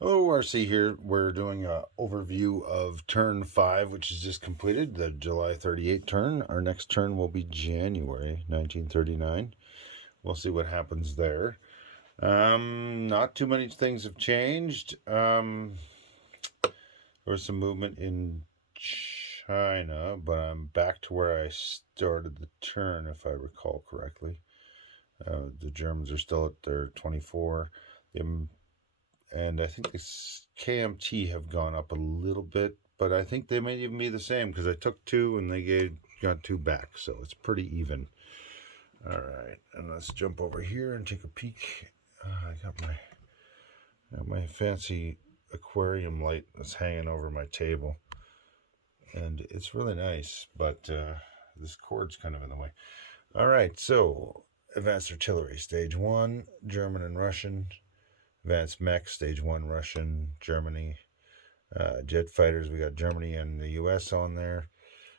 Hello, RC here. We're doing an overview of turn 5, which is just completed, the July 38 turn. Our next turn will be January 1939. We'll see what happens there. Not too many things have changed. There was some movement in China, but I'm back to where I started the turn, if I recall correctly. The Germans are still at their 24. And I think this KMT have gone up a little bit, but I think they might even be the same because I took two and they got two back, so it's pretty even. All right, and let's jump over here and take a peek. I got my fancy aquarium light that's hanging over my table, and it's really nice, but this cord's kind of in the way. All right, so advanced artillery, stage 1, German and Russian. Advanced mech, stage 1, Russian, Germany. Jet fighters, we got Germany and the U.S. on there.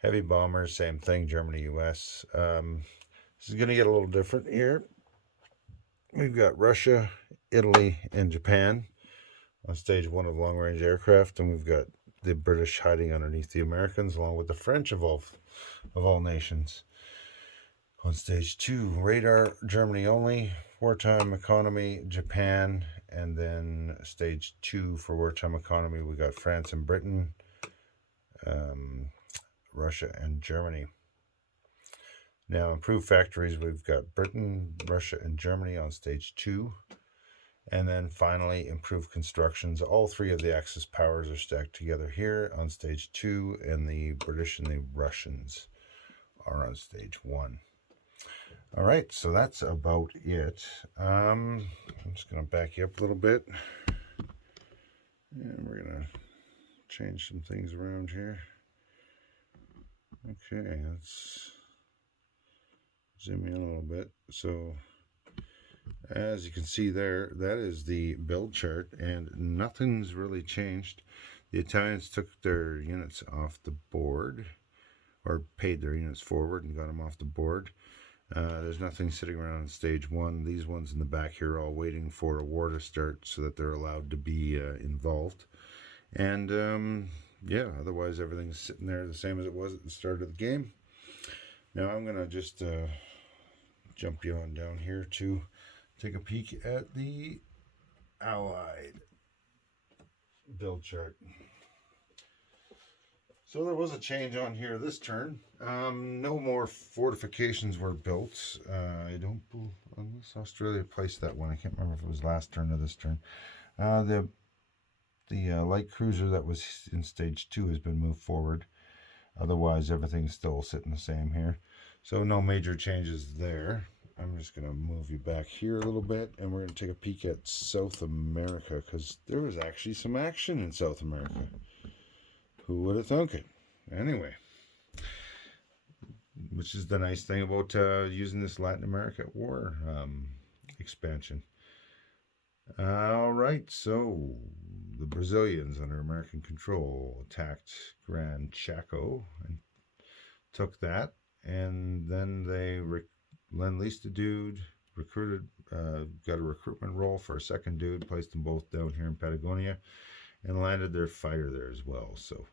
Heavy bombers, same thing, Germany, U.S. This is going to get a little different here. We've got Russia, Italy, and Japan on stage 1 of long-range aircraft, and we've got the British hiding underneath the Americans, along with the French of all nations. On stage 2, radar, Germany only. Wartime economy, Japan. And then stage 2 for wartime economy, we got France and Britain, Russia and Germany. Now, improved factories, we've got Britain, Russia, and Germany on stage 2. And then finally, improved constructions. All three of the Axis powers are stacked together here on stage 2, and the British and the Russians are on stage 1. All right, so that's about it. I'm just going to back you up a little bit. And we're going to change some things around here. Okay, let's zoom in a little bit. So, as you can see there, that is the build chart, and nothing's really changed. The Italians took their units off the board, or paid their units forward and got them off the board. There's nothing sitting around on stage 1. These ones in the back here are all waiting for a war to start so that they're allowed to be involved. And yeah, otherwise everything's sitting there the same as it was at the start of the game. Now I'm going to just jump you on down here to take a peek at the Allied build chart. So there was a change on here this turn. No more fortifications were built. I don't believe, unless Australia placed that one. I can't remember if it was last turn or this turn. The light cruiser that was in stage 2 has been moved forward. Otherwise, everything's still sitting the same here. So no major changes there. I'm just going to move you back here a little bit, and we're going to take a peek at South America, because there was actually some action in South America. Who would have thunk it? Anyway, which is the nice thing about using this Latin America war expansion. All right, so the Brazilians under American control attacked Gran Chaco and took that, and then they lend-leased a dude, recruited, got a recruitment role for a second dude, placed them both down here in Patagonia, and landed their fighter there as well. So,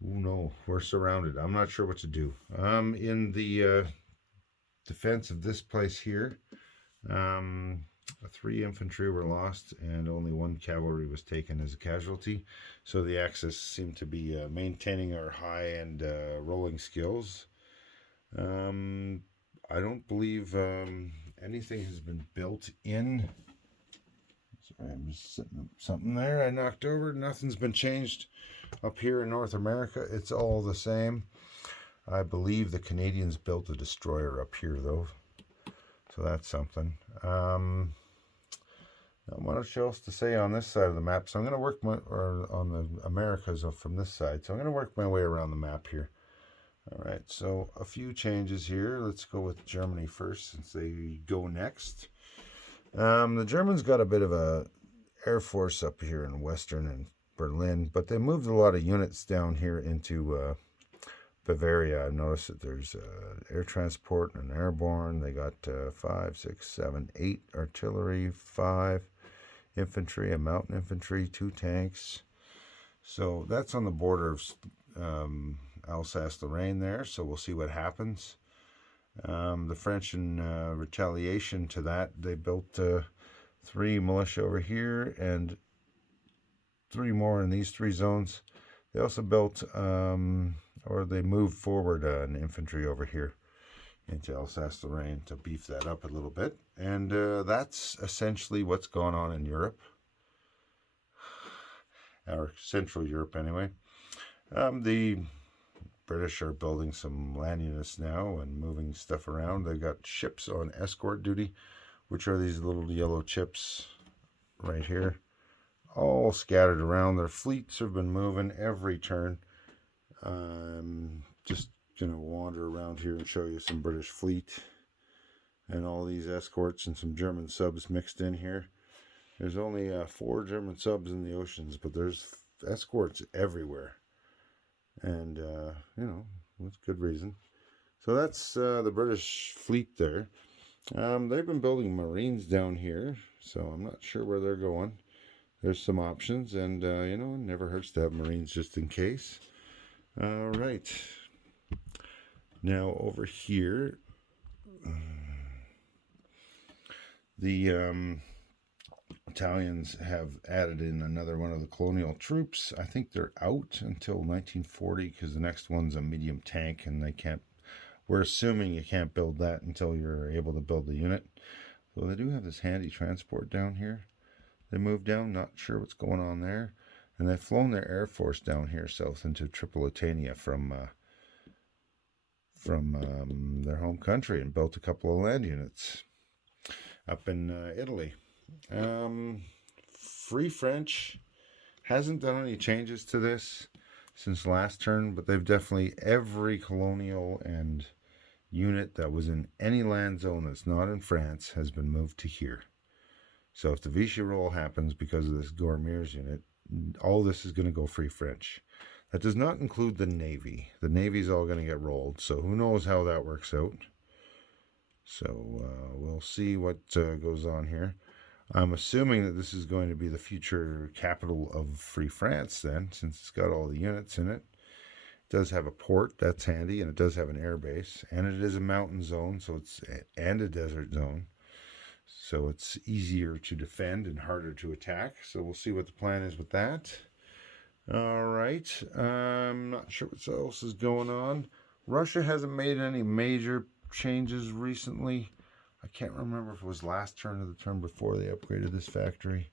no, we're surrounded. I'm not sure what to do. In the defense of this place here, 3 infantry were lost, and only 1 cavalry was taken as a casualty. So the Axis seemed to be maintaining our high-end rolling skills. I don't believe anything has been built in. Sorry, I'm just setting up something there I knocked over. Nothing's been changed up here in North America. It's all the same. I believe the Canadians built a destroyer up here, though. So that's something. Not much else to say on this side of the map. So I'm going to work on the Americas from this side. So I'm going to work my way around the map here. All right, so a few changes here. Let's go with Germany first, since they go next. The Germans got a bit of a air force up here in Western and Berlin, but they moved a lot of units down here into Bavaria. I noticed that there's air transport and airborne. They got 5, 6, 7, 8 artillery, 5 infantry, a mountain infantry, 2 tanks. So that's on the border of Alsace-Lorraine there, so we'll see what happens. The French, in retaliation to that, they built 3 militia over here and 3 more in these 3 zones. They also built, or they moved forward an infantry over here into Alsace-Lorraine to beef that up a little bit. And that's essentially what's going on in Europe, or Central Europe anyway. The British are building some land units now and moving stuff around. They've got ships on escort duty, which are these little yellow chips right here, all scattered around. Their fleets have been moving every turn. Just gonna wander around here and show you some British fleet and all these escorts and some German subs mixed in here. There's only 4 German subs in the oceans, but there's escorts everywhere, and with good reason. So that's the British fleet there. They've been building Marines down here, so I'm not sure where they're going. There's some options, and it never hurts to have Marines just in case. All right. Now over here, the Italians have added in another one of the colonial troops. I think they're out until 1940 because the next one's a medium tank, and they can't. We're assuming you can't build that until you're able to build the unit. So they do have this handy transport down here. They moved down, not sure what's going on there. And they've flown their Air Force down here south into Tripolitania from their home country and built a couple of land units up in Italy. Free French hasn't done any changes to this since last turn, but they've definitely, every colonial and unit that was in any land zone that's not in France has been moved to here. So if the Vichy roll happens because of this Gormiers unit, all this is going to go Free French. That does not include the Navy. The Navy's all going to get rolled, so who knows how that works out. So we'll see what goes on here. I'm assuming that this is going to be the future capital of Free France then, since it's got all the units in it. It does have a port, that's handy, and it does have an air base, and it is a mountain zone, and a desert zone. So it's easier to defend and harder to attack. So we'll see what the plan is with that. All right. I'm not sure what else is going on. Russia hasn't made any major changes recently. I can't remember if it was last turn or the turn before they upgraded this factory.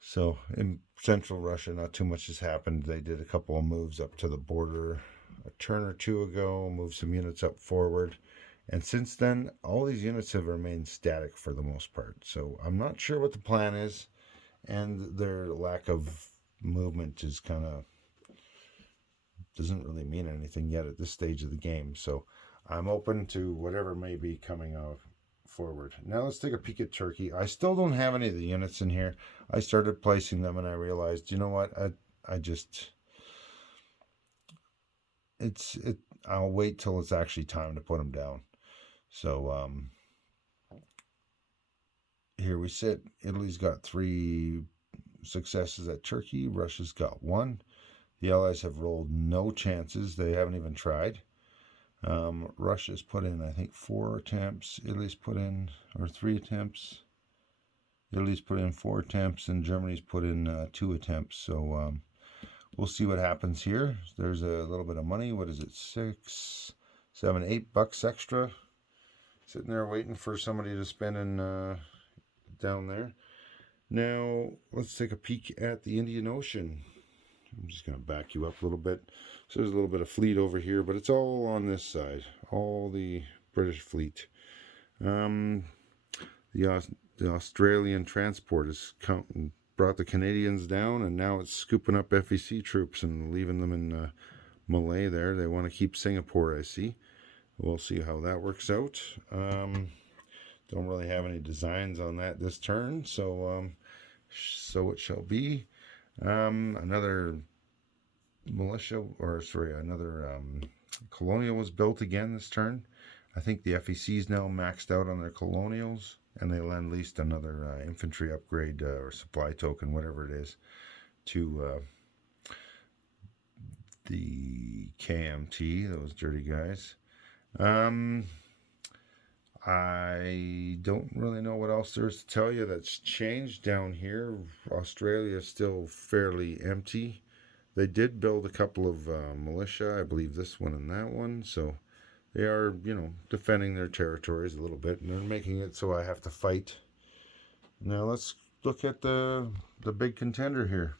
So in central Russia, not too much has happened. They did a couple of moves up to the border a turn or 2 ago, moved some units up forward. And since then, all these units have remained static for the most part. So I'm not sure what the plan is. And their lack of movement is doesn't really mean anything yet at this stage of the game. So I'm open to whatever may be coming out forward. Now let's take a peek at Turkey. I still don't have any of the units in here. I started placing them and I realized, you know what? I'll wait till it's actually time to put them down. So here we sit. Italy's got 3 successes at Turkey. Russia's got 1. The Allies have rolled no chances. They haven't even tried. Russia's put in, I think, 4 attempts. Italy's put in, or 3 attempts. Italy's put in 4 attempts, and Germany's put in 2 attempts. So we'll see what happens here. There's a little bit of money. What is it? 6, 7, $8 extra. Sitting there waiting for somebody to spend in down there. Now, let's take a peek at the Indian Ocean. I'm just going to back you up a little bit. So there's a little bit of fleet over here, but it's all on this side. All the British fleet. The Australian transport has brought the Canadians down, and now it's scooping up FEC troops and leaving them in Malay there. They want to keep Singapore, I see. We'll see how that works out. Don't really have any designs on that this turn, so it shall be. Another colonial was built again this turn. I think the FEC's now maxed out on their colonials. and they lend-leased another infantry upgrade or supply token, whatever it is, to the KMT, those dirty guys. I don't really know what else there is to tell you that's changed down here. Australia is still fairly empty. They did build a couple of militia, I believe this one and that one, so they are, defending their territories a little bit, and they're making it so I have to fight. Now let's look at the big contender here.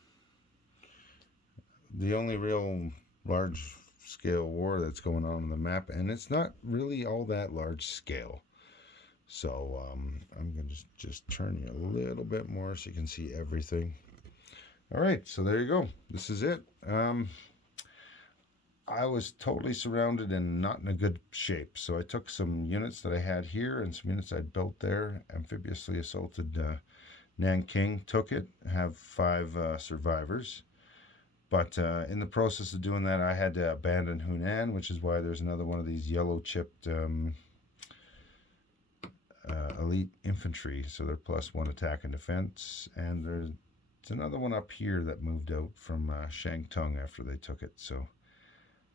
The only real large scale war that's going on the map, and it's not really all that large scale. So I'm going to just turn you a little bit more so you can see everything. All right, so there you go. This is it. I was totally surrounded and not in a good shape. So I took some units that I had here and some units I'd built there, amphibiously assaulted Nanking, took it, have 5 survivors. But in the process of doing that, I had to abandon Hunan, which is why there's another one of these yellow chipped elite infantry. So they're +1 attack and defense. And there's another one up here that moved out from Shangtung after they took it. So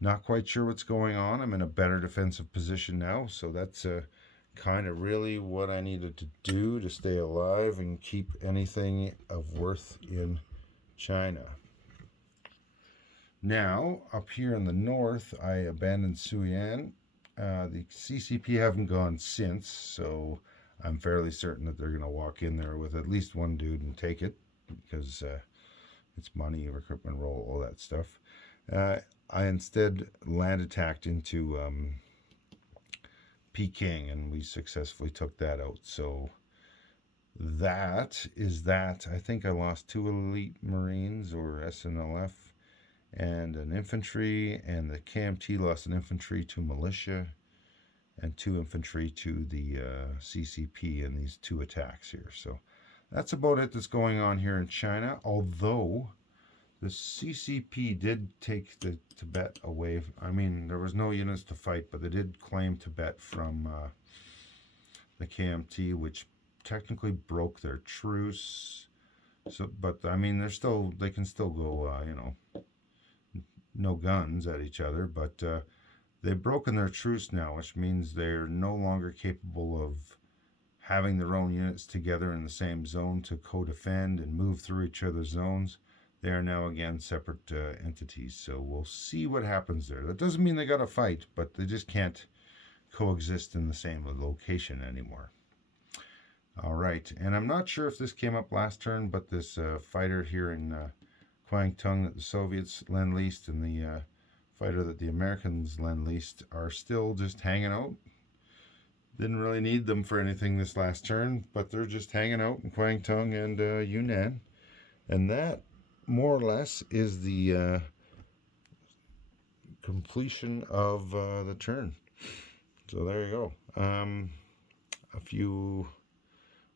not quite sure what's going on. I'm in a better defensive position now. So that's kind of really what I needed to do to stay alive and keep anything of worth in China. Now, up here in the north, I abandoned Suyan. The CCP haven't gone since, so I'm fairly certain that they're going to walk in there with at least one dude and take it, because it's money, recruitment roll, all that stuff. I instead land attacked into Peking, and we successfully took that out. So that is that. I think I lost 2 elite Marines or SNLF and an infantry, and the KMT lost an infantry to militia and 2 infantry to the CCP in these 2 attacks here. So that's about it that's going on here in China, although the CCP did take the Tibet away. I mean, there was no units to fight, but they did claim Tibet from the KMT, which technically broke their truce. So, but I mean, they can still go, no guns at each other, but they've broken their truce now, which means they're no longer capable of having their own units together in the same zone to co-defend and move through each other's zones. They are now again separate entities, so we'll see what happens there. That doesn't mean they got to fight, but they just can't coexist in the same location anymore. All right, and I'm not sure if this came up last turn, but this fighter here in Kwangtung that the Soviets lend-leased and the fighter that the Americans lend-leased are still just hanging out. Didn't really need them for anything this last turn, but they're just hanging out in Kwangtung and Yunnan. And that, more or less, is the completion of the turn. So there you go. A few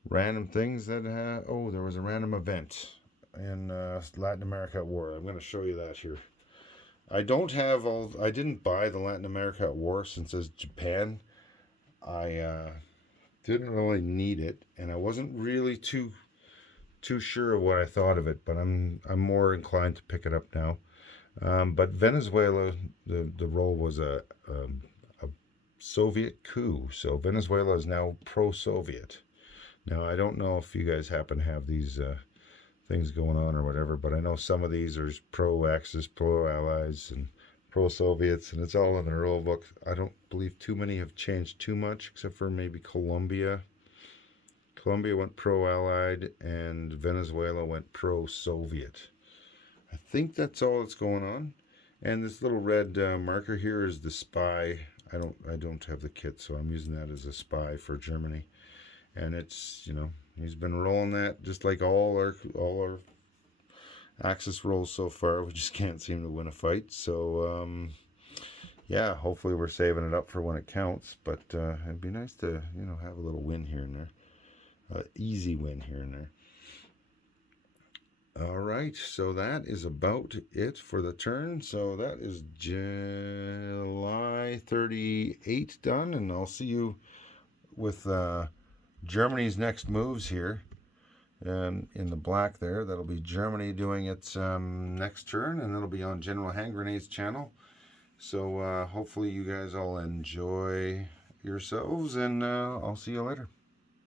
random things that... there was a random event in Latin America at war. I'm going to show you that here. I didn't buy the Latin America at war since it's Japan. I didn't really need it, and I wasn't really too sure of what I thought of it, but I'm more inclined to pick it up now. But Venezuela, the role was a Soviet coup, so Venezuela is now pro-Soviet. Now, I don't know if you guys happen to have these things going on or whatever, but I know some of these are pro-Axis, pro-Allies, and pro-Soviets, and it's all in the rule book. I don't believe too many have changed too much, except for maybe Colombia. Colombia went pro-Allied, and Venezuela went pro-Soviet. I think that's all that's going on. And this little red marker here is the spy. I don't have the kit, so I'm using that as a spy for Germany. And it's, he's been rolling that just like all our Axis rolls so far. We just can't seem to win a fight. So, yeah, hopefully we're saving it up for when it counts. But it'd be nice to, have a little win here and there. Easy win here and there. All right, so that is about it for the turn. So that is July 38 done, and I'll see you with Germany's next moves here. In the black there, that'll be Germany doing its next turn, and that'll be on General Hand Grenade's channel. So hopefully you guys all enjoy yourselves, and I'll see you later.